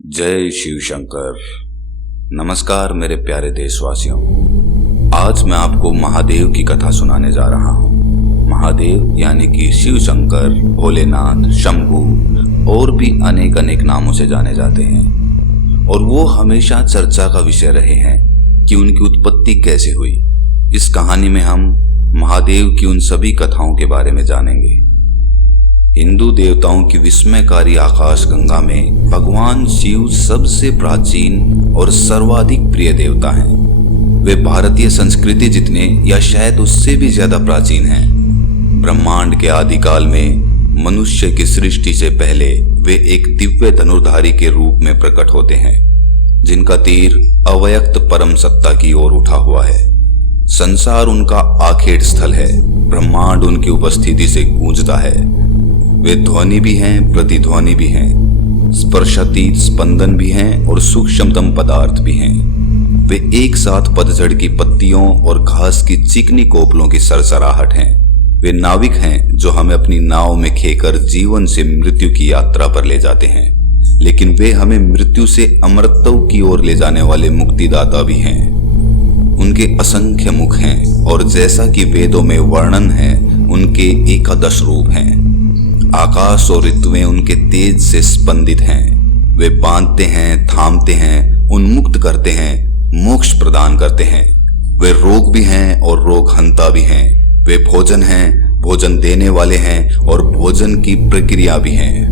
जय शिव शंकर। नमस्कार मेरे प्यारे देशवासियों। आज मैं आपको महादेव की कथा सुनाने जा रहा हूँ। महादेव यानी कि शिव शंकर, भोलेनाथ, शंभू और भी अनेक अनेक नामों से जाने जाते हैं और वो हमेशा चर्चा का विषय रहे हैं कि उनकी उत्पत्ति कैसे हुई। इस कहानी में हम महादेव की उन सभी कथाओं के बारे में जानेंगे। हिंदू देवताओं की विस्मयकारी आकाशगंगा में भगवान शिव सबसे प्राचीन और सर्वाधिक प्रिय देवता हैं। वे भारतीय संस्कृति जितने या शायद उससे भी ज्यादा प्राचीन हैं। ब्रह्मांड के आदिकाल में मनुष्य की सृष्टि से पहले वे एक दिव्य धनुर्धारी के रूप में प्रकट होते हैं, जिनका तीर अव्यक्त परम सत्ता की ओर उठा हुआ है। संसार उनका आखेट स्थल है। ब्रह्मांड उनकी उपस्थिति से गूंजता है। वे ध्वनि भी हैं, प्रतिध्वनि भी हैं, स्पर्शातीत स्पंदन भी हैं और सूक्ष्मतम पदार्थ भी हैं। वे एक साथ पतझड़ की पत्तियों और घास की चिकनी कोपलों की सरसराहट हैं। वे नाविक हैं जो हमें अपनी नाव में खेकर जीवन से मृत्यु की यात्रा पर ले जाते हैं, लेकिन वे हमें मृत्यु से अमरत्व की ओर ले जाने वाले मुक्तिदाता भी हैं। उनके असंख्य मुख हैं और जैसा कि वेदों में वर्णन है, उनके एकादश रूप हैं। आकाश और ऋतुएं उनके तेज से स्पंदित हैं। वे बांधते हैं, थामते हैं, उन्मुक्त करते हैं, मोक्ष प्रदान करते हैं। वे रोग भी हैं और रोग हंता भी हैं। वे भोजन हैं, भोजन देने वाले हैं और भोजन की प्रक्रिया भी हैं।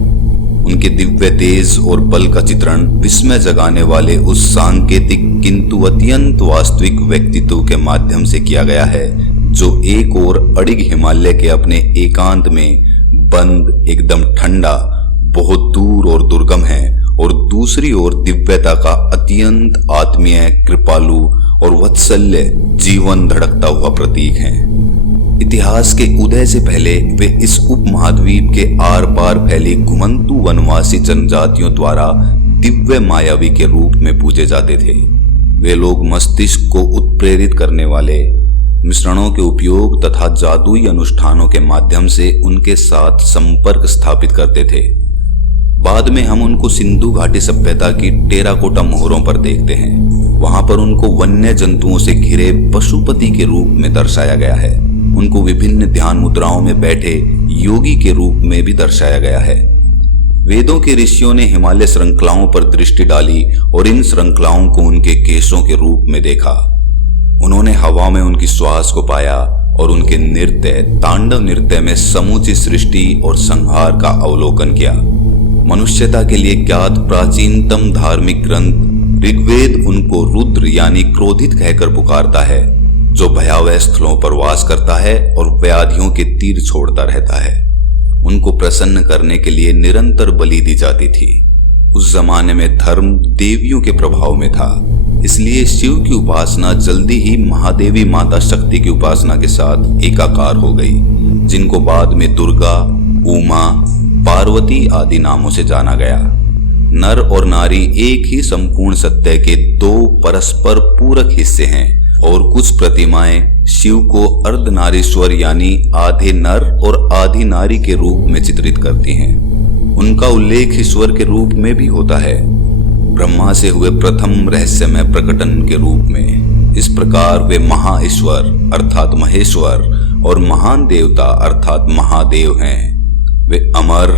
उनके दिव्य तेज और बल का चित्रण विस्मय जगाने वाले उस सांकेतिक किंतु अत्यंत वास्तविक व्यक्तित्व के माध्यम से किया गया है, जो एक ओर अडिग हिमालय के अपने एकांत में बंद, एकदम ठंडा, बहुत दूर और दुर्गम है, और दूसरी ओर दिव्यता का अत्यंत आत्मीय, कृपालु और वत्सल्य जीवन धड़कता हुआ प्रतीक है। इतिहास के उदय से पहले वे इस उपमहाद्वीप के आर पार फैली घुमंतु वनवासी जनजातियों द्वारा दिव्य मायावी के रूप में पूजे जाते थे। वे लोग मस्तिष्क को उत्प्रेरित करने वाले मिश्रणों के उपयोग तथा जादुई अनुष्ठानों के माध्यम से उनके साथ संपर्क स्थापित करते थे। बाद में हम उनको सिंधु घाटी सभ्यता की टेराकोटा मोहरों पर देखते हैं। वहां पर उनको वन्य जंतुओं से घिरे पशुपति के रूप में दर्शाया गया है। उनको विभिन्न ध्यान मुद्राओं में बैठे योगी के रूप में भी दर्शाया गया है। वेदों के ऋषियों ने हिमालय श्रृंखलाओं पर दृष्टि डाली और इन श्रृंखलाओं को उनके केशों के रूप में देखा। उन्होंने हवा में उनकी श्वास को पाया और उनके नृत्य, तांडव नृत्य में समूची सृष्टि और संहार का अवलोकन किया। मनुष्यता के लिए ज्ञात प्राचीनतम धार्मिक ग्रंथ ऋग्वेद उनको रुद्र यानी क्रोधित कहकर पुकारता है, जो भयावह स्थलों पर वास करता है और व्याधियों के तीर छोड़ता रहता है। उनको प्रसन्न करने के लिए निरंतर बलि दी जाती थी। उस जमाने में धर्म देवियों के प्रभाव में था, इसलिए शिव की उपासना जल्दी ही महादेवी माता शक्ति की उपासना के साथ एकाकार हो गई, जिनको बाद में दुर्गा, उमा, पार्वती आदि नामों से जाना गया। नर और नारी एक ही संपूर्ण सत्य के दो परस्पर पूरक हिस्से हैं और कुछ प्रतिमाएं शिव को अर्धनारीश्वर यानी आधे नर और आधी नारी के रूप में चित्रित करती हैं। उनका उल्लेख ईश्वर के रूप में भी होता है, ब्रह्मा से हुए प्रथम रहस्यमय प्रकटन के रूप में। इस प्रकार वे महा ईश्वर अर्थात महेश्वर और महान देवता अर्थात महादेव हैं। वे अमर,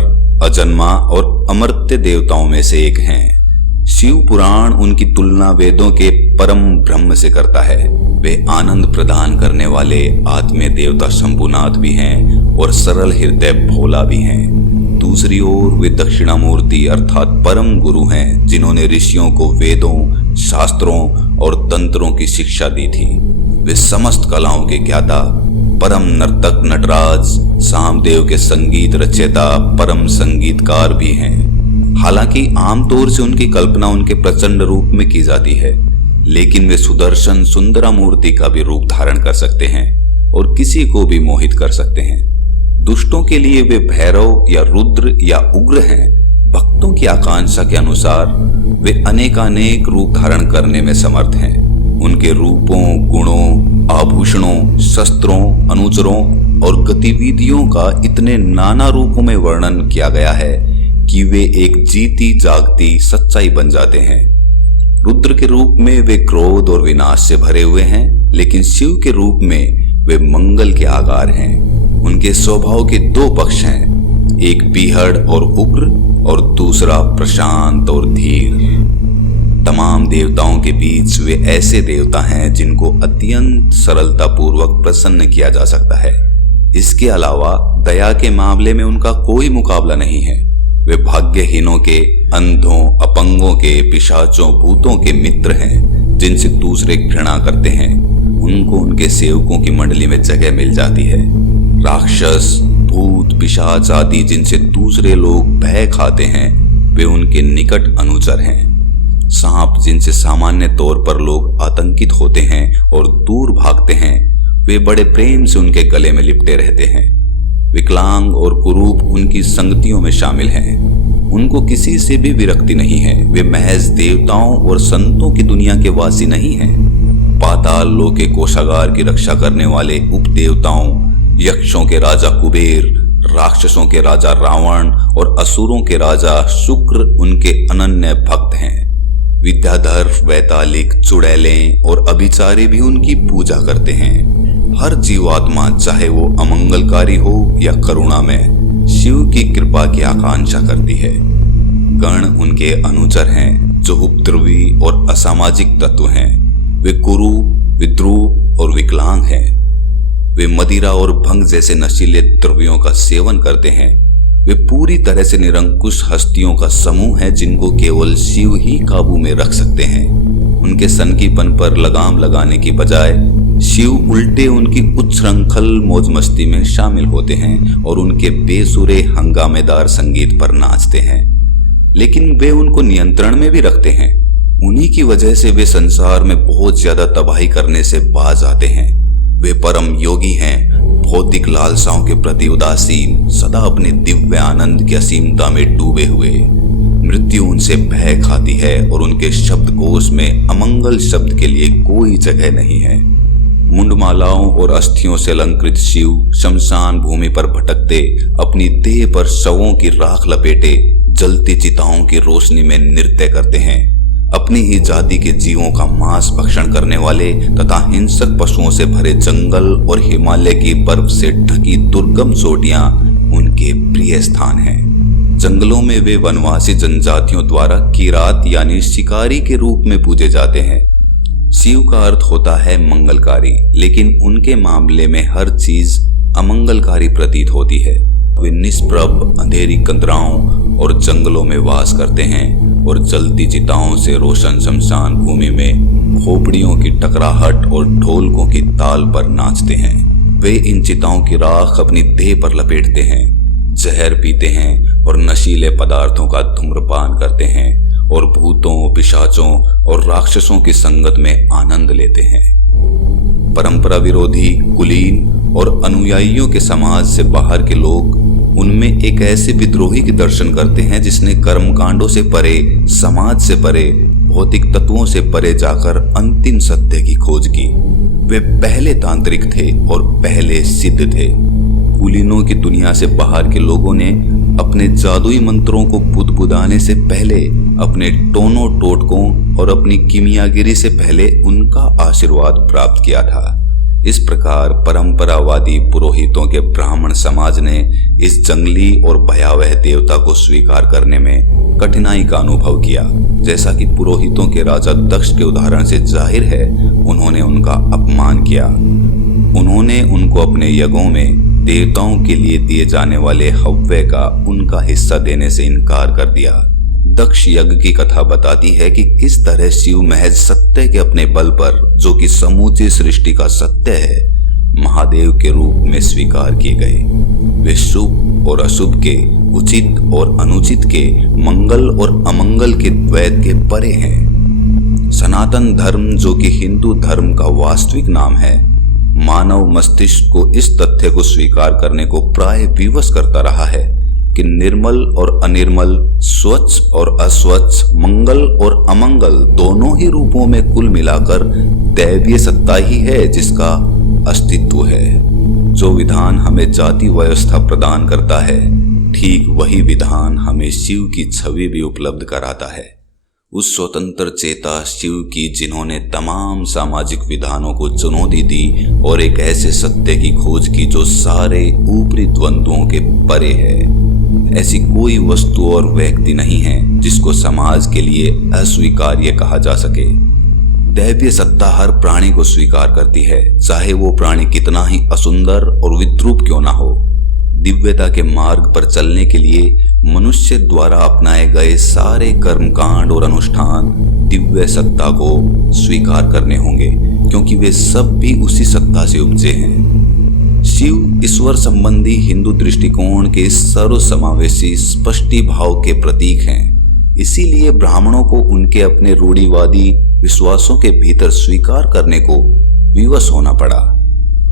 अजन्मा और अमर्त्य देवताओं में से एक हैं। शिव पुराण उनकी तुलना वेदों के परम ब्रह्म से करता है। वे आनंद प्रदान करने वाले आत्मीय देवता शंभुनाथ भी हैं और सरल हृदय भोला भी हैं। दूसरी ओर वे दक्षिणामूर्ति अर्थात परम गुरु हैं, जिन्होंने ऋषियों को वेदों, शास्त्रों और तंत्रों की शिक्षा दी थी। वे समस्त कलाओं के ज्ञाता, परम नर्तक नटराज, सामदेव के संगीत रचयिता, परम संगीतकार भी हैं। हालांकि आमतौर से उनकी कल्पना उनके प्रचंड रूप में की जाती है, लेकिन वे सुदर्शन सुंदरा मूर्ति का भी रूप धारण कर सकते हैं और किसी को भी मोहित कर सकते हैं। दुष्टों के लिए वे भैरव या रुद्र या उग्र हैं। भक्तों की आकांक्षा के अनुसार वे अनेकानेक रूप धारण करने में समर्थ हैं। उनके रूपों, गुणों, आभूषणों, शस्त्रों, अनुचरों और गतिविधियों का इतने नाना रूपों में वर्णन किया गया है कि वे एक जीती जागती सच्चाई बन जाते हैं। रुद्र के रूप में वे क्रोध और विनाश से भरे हुए हैं, लेकिन शिव के रूप में वे मंगल के आकार हैं। उनके स्वभाव के दो पक्ष हैं, एक बीहड़ और उग्र और दूसरा प्रशांत और धीर। तमाम देवताओं के बीच वे ऐसे देवता हैं जिनको अत्यंत सरलता पूर्वक प्रसन्न किया जा सकता है। इसके अलावा दया के मामले में उनका कोई मुकाबला नहीं है। वे भाग्यहीनों के, अंधों, अपंगों के, पिशाचों, भूतों के मित्र हैं जिनसे दूसरे घृणा करते हैं। उनको उनके सेवकों की मंडली में जगह मिल जाती है। राक्षस, भूत, पिशाच आदि जिनसे दूसरे लोग भय खाते हैं, वे उनके निकट अनुचर हैं। सांप, जिनसे सामान्य तौर पर लोग आतंकित होते हैं और दूर भागते हैं, वे बड़े प्रेम से उनके गले में लिपटे रहते हैं। विकलांग और कुरूप उनकी संगतियों में शामिल हैं। उनको किसी से भी विरक्ति नहीं है। वे महज देवताओं और संतों की दुनिया के वासी नहीं हैं। पाताल लोक के कोषागार की रक्षा करने वाले उपदेवताओं, यक्षों के राजा कुबेर, राक्षसों के राजा रावण और असुरों के राजा शुक्र उनके अनन्य भक्त हैं। विद्याधर, वैतालिक, चुड़ैलें और अभिचारी भी उनकी पूजा करते हैं। हर जीवात्मा, चाहे वो अमंगलकारी हो या करुणामय, शिव की कृपा की आकांक्षा करती है। गण उनके अनुचर हैं जो उपद्रवी और असामाजिक तत्व हैं। वे कुरूप, विद्रूप और विकलांग हैं। वे मदिरा और भंग जैसे नशीले द्रव्यों का सेवन करते हैं। वे पूरी तरह से निरंकुश हस्तियों का समूह है जिनको केवल शिव ही काबू में रख सकते हैं। उनके सनकीपन पर लगाम लगाने की बजाय शिव उल्टे उनकी उच्छृंखल मौज मस्ती में शामिल होते हैं और उनके बेसुरे हंगामेदार संगीत पर नाचते हैं। लेकिन वे उनको नियंत्रण में भी रखते हैं। उन्हीं की वजह से वे संसार में बहुत ज्यादा तबाही करने से बाज आते हैं। वे परम योगी हैं, भौतिक लालसाओं के प्रति उदासीन, सदा अपने दिव्य आनंद की असीमता में डूबे हुए। मृत्यु उनसे भय खाती है और उनके शब्दकोश में अमंगल शब्द के लिए कोई जगह नहीं है। मुंडमालाओं और अस्थियों से अलंकृत शिव शमशान भूमि पर भटकते, अपनी देह पर शवों की राख लपेटे जलती चिताओं की रोशनी में नृत्य करते हैं। अपनी ही जाति के जीवों का मांस भक्षण करने वाले तथा हिंसक पशुओं से भरे जंगल और हिमालय की बर्फ से ढकी दुर्गम चोटियां उनके प्रिय स्थान हैं। जंगलों में वे वनवासी जनजातियों द्वारा किरात यानी शिकारी के रूप में पूजे जाते हैं। शिव का अर्थ होता है मंगलकारी, लेकिन उनके मामले में हर चीज अमंगलकारी प्रतीत होती है। वे निष्प्रभ अंधेरी कंदराओं और जंगलों में वास करते हैं और जलती चिताओं से रोशन शमशान भूमि में खोपड़ियों की टकराहट और ढोलकों की ताल पर नाचते हैं। वे इन चिताओं की राख अपनी देह पर लपेटते हैं, जहर पीते हैं और नशीले पदार्थों का धूम्रपान करते हैं और भूतों, पिशाचों और राक्षसों की संगत में आनंद लेते हैं। परंपरा विरोधी, कुलीन और अनुयायियों के समाज से बाहर के लोग उनमें एक ऐसे विद्रोही के दर्शन करते हैं जिसने कर्मकांडों से परे, समाज से परे, भौतिक तत्वों से परे जाकर अंतिम सत्य की खोज की। वे पहले तांत्रिक थे और पहले सिद्ध थे। कुलीनों की दुनिया से बाहर के लोगों ने अपने जादुई मंत्रों को बुदबुदाने से पहले, अपने टोनों टोटकों और अपनी किमियागिरी से पहले उनका आशीर्वाद प्राप्त किया था। इस प्रकार परंपरावादी पुरोहितों के ब्राह्मण समाज ने इस जंगली और भयावह देवता को स्वीकार करने में कठिनाई का अनुभव किया। जैसा कि पुरोहितों के राजा दक्ष के उदाहरण से जाहिर है, उन्होंने उनका अपमान किया। उन्होंने उनको अपने यज्ञों में देवताओं के लिए दिए जाने वाले हव्य का उनका हिस्सा देने से इनकार कर दिया। दक्ष यज्ञ की कथा बताती है कि किस तरह शिव महज सत्य के अपने बल पर, जो कि समूची सृष्टि का सत्य है, महादेव के रूप में स्वीकार किए गए। वे शुभ और अशुभ के, उचित और अनुचित के, मंगल और अमंगल के द्वैत के परे हैं। सनातन धर्म, जो कि हिंदू धर्म का वास्तविक नाम है, मानव मस्तिष्क को इस तथ्य को स्वीकार करने को प्राय विवश करता रहा है कि निर्मल और अनिर्मल, स्वच्छ और अस्वच्छ, मंगल और अमंगल दोनों ही रूपों में कुल मिलाकर दैवीय सत्ता ही है जिसका अस्तित्व है। जो विधान हमें जाति व्यवस्था प्रदान करता है, ठीक वही विधान हमें शिव की छवि भी उपलब्ध कराता है। उस स्वतंत्र चेता शिव की जिन्होंने तमाम सामाजिक विधानों को चुनौती दी और एक ऐसे सत्य की खोज की जो सारे ऊपरी द्वंद्वों के परे है। ऐसी कोई वस्तु और व्यक्ति नहीं है जिसको समाज के लिए अस्वीकार्य कहा जा सके। दैवीय सत्ता हर प्राणी को स्वीकार करती है, चाहे वो प्राणी कितना ही असुंदर और विद्रूप क्यों ना हो। दिव्यता के मार्ग पर चलने के लिए मनुष्य द्वारा अपनाए गए सारे कर्मकांड और अनुष्ठान दिव्य सत्ता को स्वीकार करने होंगे, क्योंकि वे सब भी उसी सत्ता से उपजे हैं। शिव ईश्वर संबंधी हिंदू दृष्टिकोण के सर्वसमावेशी स्पष्टी भाव के प्रतीक हैं। इसीलिए ब्राह्मणों को उनके अपने रूढ़िवादी विश्वासों के भीतर स्वीकार करने को विवश होना पड़ा।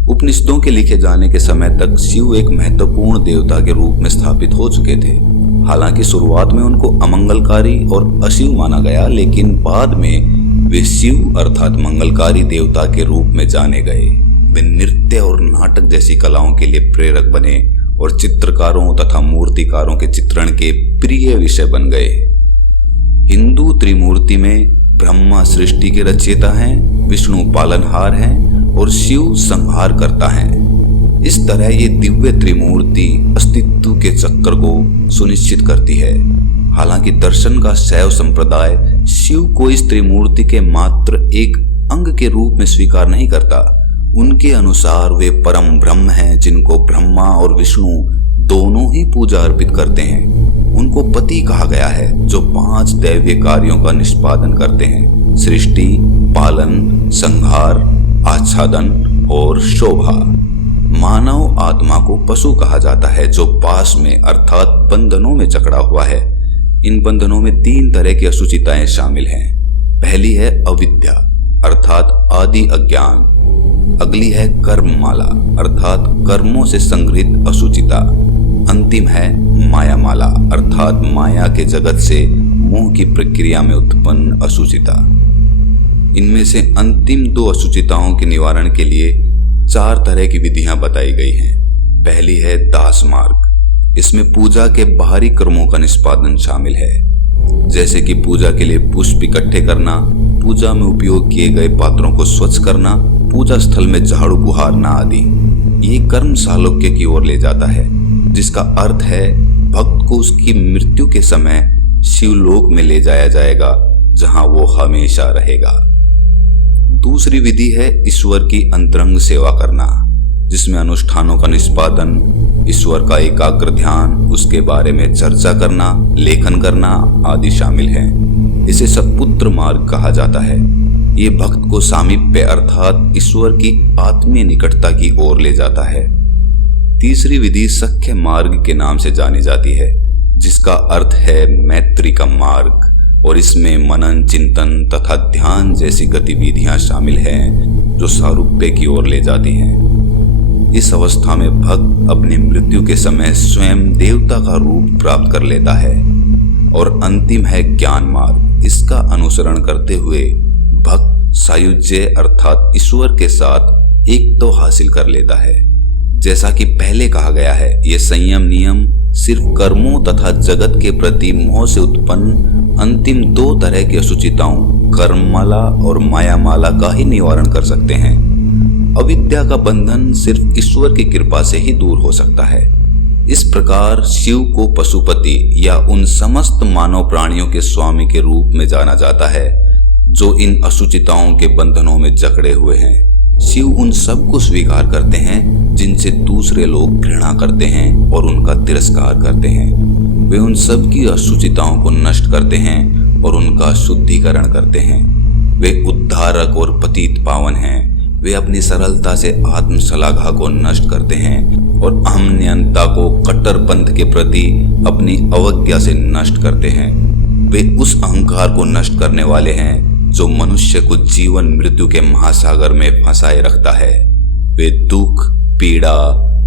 उपनिषदों के लिखे जाने के समय तक शिव एक महत्वपूर्ण देवता के रूप में स्थापित हो चुके थे। हालांकि शुरुआत में उनको अमंगलकारी और अशिव माना गया, लेकिन बाद में वे शिव अर्थात मंगलकारी देवता के रूप में जाने गए। वे नृत्य और नाटक जैसी कलाओं के लिए प्रेरक बने और चित्रकारों तथा मूर्तिकारों के चित्रण के प्रिय विषय बन गए। हिंदू त्रिमूर्ति में ब्रह्मा सृष्टि के रचयिता हैं, विष्णु पालनहार हैं और शिव संहार करता है। इस तरह ये दिव्य त्रिमूर्ति अस्तित्व के चक्र को सुनिश्चित करती है। हालांकि दर्शन का शैव संप्रदाय शिव को इस त्रिमूर्ति के मात्र एक अंग के रूप में स्वीकार नहीं करता। उनके अनुसार वे परम ब्रह्म हैं, जिनको ब्रह्मा और विष्णु दोनों ही पूजा अर्पित करते हैं। उनको पति कहा गया है, जो 5 दैवीय कार्यों का निष्पादन करते हैं: सृष्टि, पालन, संहार, आच्छादन और शोभा। मानव आत्मा को पशु कहा जाता है, जो पास में अर्थात बंधनों में जकड़ा हुआ है। इन बंधनों में 3 तरह की अशुचिताएं शामिल हैं। पहली है अविद्या अर्थात आदि अज्ञान। अगली है कर्ममाला अर्थात कर्मों से संग्रहित अशुचिता। अंतिम है मायामाला अर्थात माया के जगत से मोह की प्रक्रिया में उत्पन्न अशुचिता। इनमें से अंतिम 2 अशुचिताओं के निवारण के लिए 4 तरह की विधियां बताई गई हैं। पहली है दास मार्ग। इसमें पूजा के बाहरी कर्मों का निष्पादन शामिल है, जैसे कि पूजा के लिए पुष्प इकट्ठे करना, पूजा में उपयोग किए गए पात्रों को स्वच्छ करना, पूजा स्थल में झाड़ू बुहारना आदि। ये कर्म सालोक्य की ओर ले जाता है, जिसका अर्थ है भक्त को उसकी मृत्यु के समय शिवलोक में ले जाया जाएगा, जहां वो हमेशा रहेगा। दूसरी विधि है ईश्वर की अंतरंग सेवा करना, जिसमें अनुष्ठानों का निष्पादन, ईश्वर का एकाग्र ध्यान, उसके बारे में चर्चा करना, लेखन करना आदि शामिल है। इसे सत्पुत्र मार्ग कहा जाता है। ये भक्त को सामीप्य अर्थात ईश्वर की आत्मीय निकटता की ओर ले जाता है। तीसरी विधि सख्य मार्ग के नाम से जानी जाती है, जिसका अर्थ है मैत्री का मार्ग, और इसमें मनन, चिंतन तथा ध्यान जैसी गतिविधियां शामिल हैं, जो सारूप्य की ओर ले जाती हैं। इस अवस्था में भक्त अपनी मृत्यु के समय स्वयं देवता का रूप प्राप्त कर लेता है। और अंतिम है ज्ञान मार्ग। इसका अनुसरण करते हुए भक्त सायुज्य अर्थात ईश्वर के साथ एकत्व हासिल कर लेता है। जैसा कि पहले कहा गया है, ये संयम नियम सिर्फ कर्मों तथा जगत के प्रति मोह से उत्पन्न अंतिम 2 तरह की अशुचिताओं कर्ममाला और मायामाला का ही निवारण कर सकते हैं। अविद्या का बंधन सिर्फ ईश्वर की कृपा से ही दूर हो सकता है। इस प्रकार शिव को पशुपति या उन समस्त मानव प्राणियों के स्वामी के रूप में जाना जाता है, जो इन अशुचिताओं के बंधनों में जकड़े हुए हैं। शिव उन सब को स्वीकार करते हैं जिनसे दूसरे लोग घृणा करते हैं और उनका तिरस्कार करते हैं। वे उन सब की अशुचिताओं को नष्ट करते हैं और उनका शुद्धिकरण करते हैं। वे उद्धारक और पतित पावन हैं। वे अपनी सरलता से आत्मश्लाघा को नष्ट करते हैं और अहंन्यता को कट्टरपंथ के प्रति अपनी अवज्ञा से नष्ट करते हैं। वे उस अहंकार को नष्ट करने वाले हैं जो मनुष्य को जीवन मृत्यु के महासागर में फंसाए रखता है। वे दुख, पीड़ा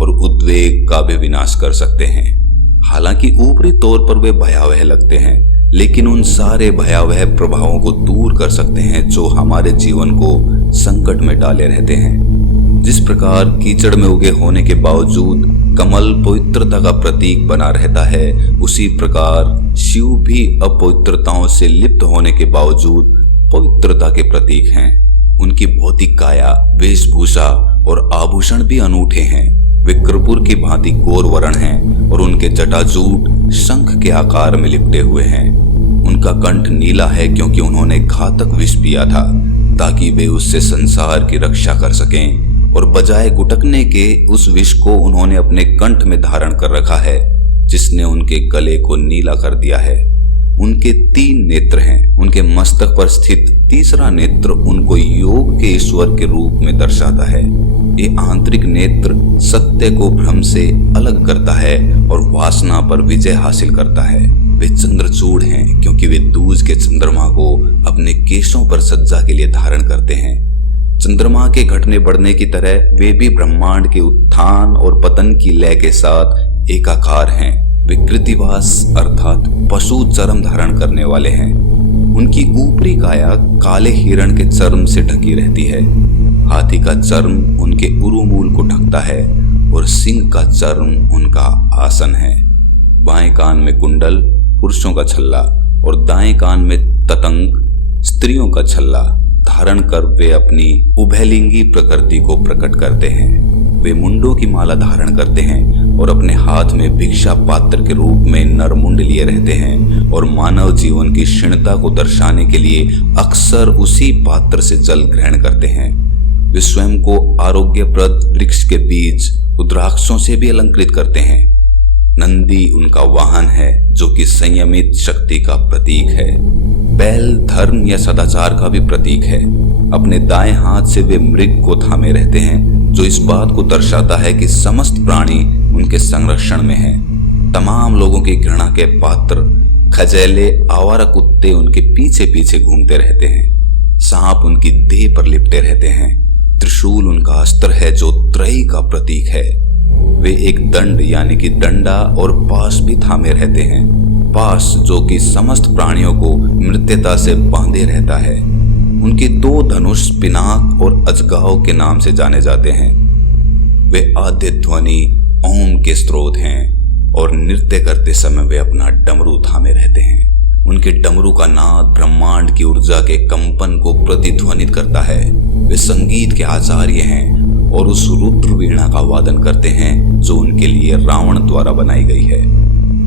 और उद्वेग का भी विनाश कर सकते हैं। हालांकि ऊपरी तौर पर वे भयावह लगते हैं, लेकिन उन सारे भयावह प्रभावों को दूर कर सकते हैं जो हमारे जीवन को संकट में डाले रहते हैं। जिस प्रकार कीचड़ में उगे होने के बावजूद कमल पवित्रता का प्रतीक बना रहता है, उसी प्रकार शिव भी अपवित्रताओं से लिप्त होने के बावजूद पवित्रता के प्रतीक हैं। उनकी भौतिक काया, वेशभूषा और आभूषण भी अनूठे हैं। वे कर्पूर की भांति गोर वर्ण हैं और उनके जटाजूट शंख के आकार में लिपटे हुए हैं। उनका कंठ नीला है क्योंकि उन्होंने घातक विष पिया था ताकि वे उससे संसार की रक्षा कर सकें, और बजाय गुटकने के उस विष को उन्होंने अपने कंठ में धारण कर रखा है, जिसने उनके गले को नीला कर दिया है। उनके 3 नेत्र हैं। उनके मस्तक पर स्थित तीसरा नेत्र उनको योग के ईश्वर के रूप में दर्शाता है। ये आंतरिक नेत्र सत्य को भ्रम से अलग करता है और वासना पर विजय हासिल करता है। वे चंद्रचूड़ हैं क्योंकि वे दूज के चंद्रमा को अपने केशों पर सज्जा के लिए धारण करते हैं। चंद्रमा के घटने बढ़ने की तरह वे भी ब्रह्मांड के उत्थान और पतन की लय के साथ एकाकार हैं। वे कृतिवास अर्थात पशु चर्म धारण करने वाले हैं। उनकी ऊपरी काया काले हिरण के चर्म से ढकी रहती है। हाथी का चर्म उनके उरुमूल को ढकता है और सिंह का चर्म उनका आसन है। बाएं कान में कुंडल पुरुषों का छल्ला और दाएं कान में ततंग स्त्रियों का छल्ला धारण कर वे अपनी उभयलिंगी प्रकृति को प्रकट करते हैं। वे मुंडों की माला धारण करते हैं और अपने हाथ में भिक्षा पात्र के रूप में नरमुंड लिए रहते हैं और मानव जीवन की क्षीणता को दर्शाने के लिए अक्सर उसी पात्र से जल ग्रहण करते हैं। वे स्वयं को आरोग्यप्रद वृक्ष के बीज रुद्राक्षों से भी अलंकृत करते हैं। नंदी उनका वाहन है जो कि संयमित शक्ति का प्रतीक है। बैल धर्म या सदाचार का भी प्रतीक है। अपने दाएं हाथ से वे मृग को थामे रहते हैं, जो इस बात को दर्शाता है कि समस्त प्राणी उनके संरक्षण में हैं। तमाम लोगों की घृणा के पात्र खजैले आवारा कुत्ते उनके पीछे पीछे घूमते रहते हैं। सांप उनकी देह पर लिपटे रहते हैं। त्रिशूल उनका अस्त्र है जो त्रयी का प्रतीक है। वे एक दंड यानी कि डंडा और पाश भी थामे रहते हैं। पाश जो कि समस्त प्राणियों को मृत्यता से बांधे रहता है। उनके 2 धनुष पिनाक और अजगाव के नाम से जाने जाते हैं। वे आद्य ध्वनि ओम के स्रोत हैं और नृत्य करते समय वे अपना डमरू थामे रहते हैं। उनके डमरू का नाद ब्रह्मांड की ऊर्जा के कंपन को प्रतिध्वनित करता है। वे संगीत के आचार्य हैं और उस रुद्र वीणा का वादन करते हैं जो उनके लिए रावण द्वारा बनाई गई है।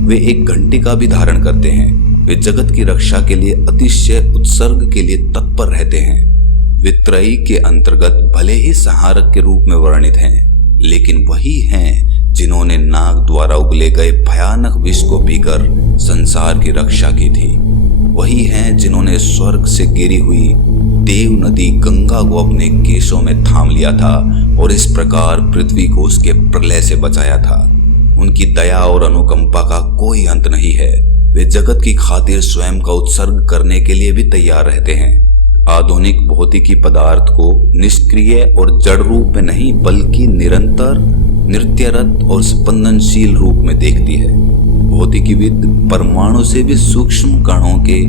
वे एक घंटिका भी धारण करते हैं। वे जगत की रक्षा के लिए अतिशय उत्सर्ग के लिए तत्पर रहते हैं। वे त्रयी के अंतर्गत भले ही संहारक के रूप में वर्णित हैं, लेकिन वही हैं जिन्होंने नाग द्वारा उगले गए भयानक विष को पीकर संसार की रक्षा की थी। वही हैं जिन्होंने स्वर्ग से गिरी हुई देव नदी गंगा को अपने केशों में थाम लिया था और इस प्रकार पृथ्वी को उसके प्रलय से बचाया था। उनकी दया और अनुकंपा का कोई अंत नहीं है। वे जगत की खातिर स्वयं का उत्सर्ग करने के लिए भी तैयार रहते हैं। आधुनिक भौतिकी पदार्थ को निष्क्रिय और जड़ रूप में नहीं बल्कि निरंतर नृत्यरत और स्पंदनशील रूप में देखती है। भौतिकीविद परमाणु से भी सूक्ष्म कणों के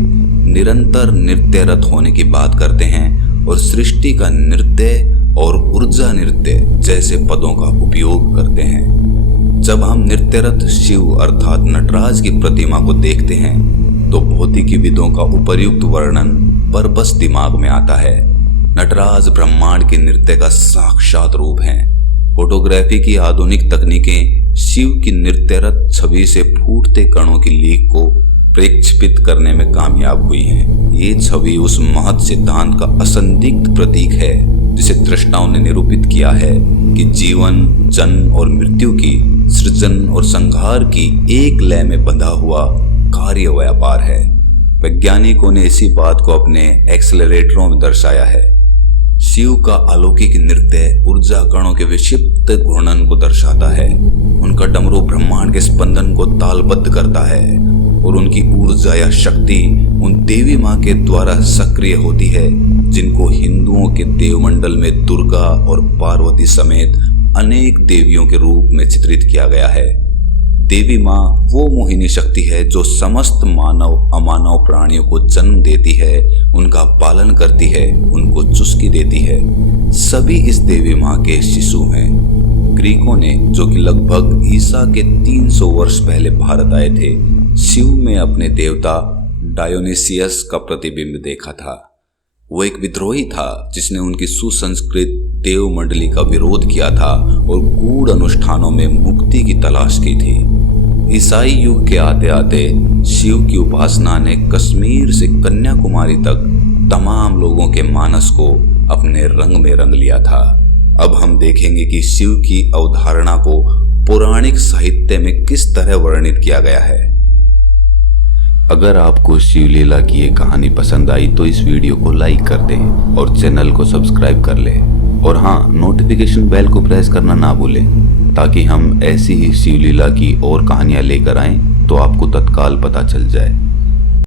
निरंतर नृत्यरत होने की बात करते हैं और सृष्टि का नृत्य और ऊर्जा नृत्य जैसे पदों का उपयोग करते हैं। जब हम नृत्यरत शिव अर्थात नटराज की प्रतिमा को देखते हैं तो भौतिकीविदों का उपर्युक्त वर्णन बरबस दिमाग में आता है। नटराज ब्रह्मांड के नृत्य का साक्षात रूप है। फोटोग्राफी की आधुनिक तकनीकें शिव की नृत्यरत छवि से फूटते कणों की लीक को प्रक्षेपित करने में कामयाब हुई हैं। ये छवि उस महत् सिद्धांत का असंदिग्ध प्रतीक है जिसे दृष्टाओं ने निरूपित किया है कि जीवन, जन्म और मृत्यु की, सृजन और संहार की एक लय में बंधा हुआ कार्य व्यापार है। वैज्ञानिकों ने इसी बात को अपने एक्सेलरेटरों में दर्शाया है। शिव का अलौकिक नृत्य ऊर्जा कणों के विक्षिप्त घूर्णन को दर्शाता है। उनका डमरू ब्रह्मांड के स्पंदन को तालबद्ध करता है और उनकी ऊर्जा या शक्ति उन देवी माँ के द्वारा सक्रिय होती है जिनको हिंदुओं के देवमंडल में दुर्गा और पार्वती समेत अनेक देवियों के रूप में चित्रित किया गया है। देवी माँ वो मोहिनी शक्ति है जो समस्त मानव अमानव प्राणियों को जन्म देती है, उनका पालन करती है, उनको चुस्की देती है। सभी इस देवी माँ के शिशु हैं। ग्रीकों ने, जो कि लगभग ईसा के 300 वर्ष पहले भारत आए थे, शिव में अपने देवता डायोनिसियस का प्रतिबिंब देखा था। वो एक विद्रोही था जिसने उनकी सुसंस्कृत देव मंडली का विरोध किया था और गूढ़ अनुष्ठानों में मुक्ति की तलाश की थी। ईसाई युग के आते आते शिव की उपासना ने कश्मीर से कन्याकुमारी तक तमाम लोगों के मानस को अपने रंग में रंग लिया था। अब हम देखेंगे कि शिव की अवधारणा को पौराणिक साहित्य में किस तरह वर्णित किया गया है। अगर आपको शिवलीला की ये कहानी पसंद आई तो इस वीडियो को लाइक कर दें और चैनल को सब्सक्राइब कर लें। और हाँ, नोटिफिकेशन बेल को प्रेस करना ना भूलें ताकि हम ऐसी ही शिवलीला की और कहानियाँ लेकर आएं तो आपको तत्काल पता चल जाए।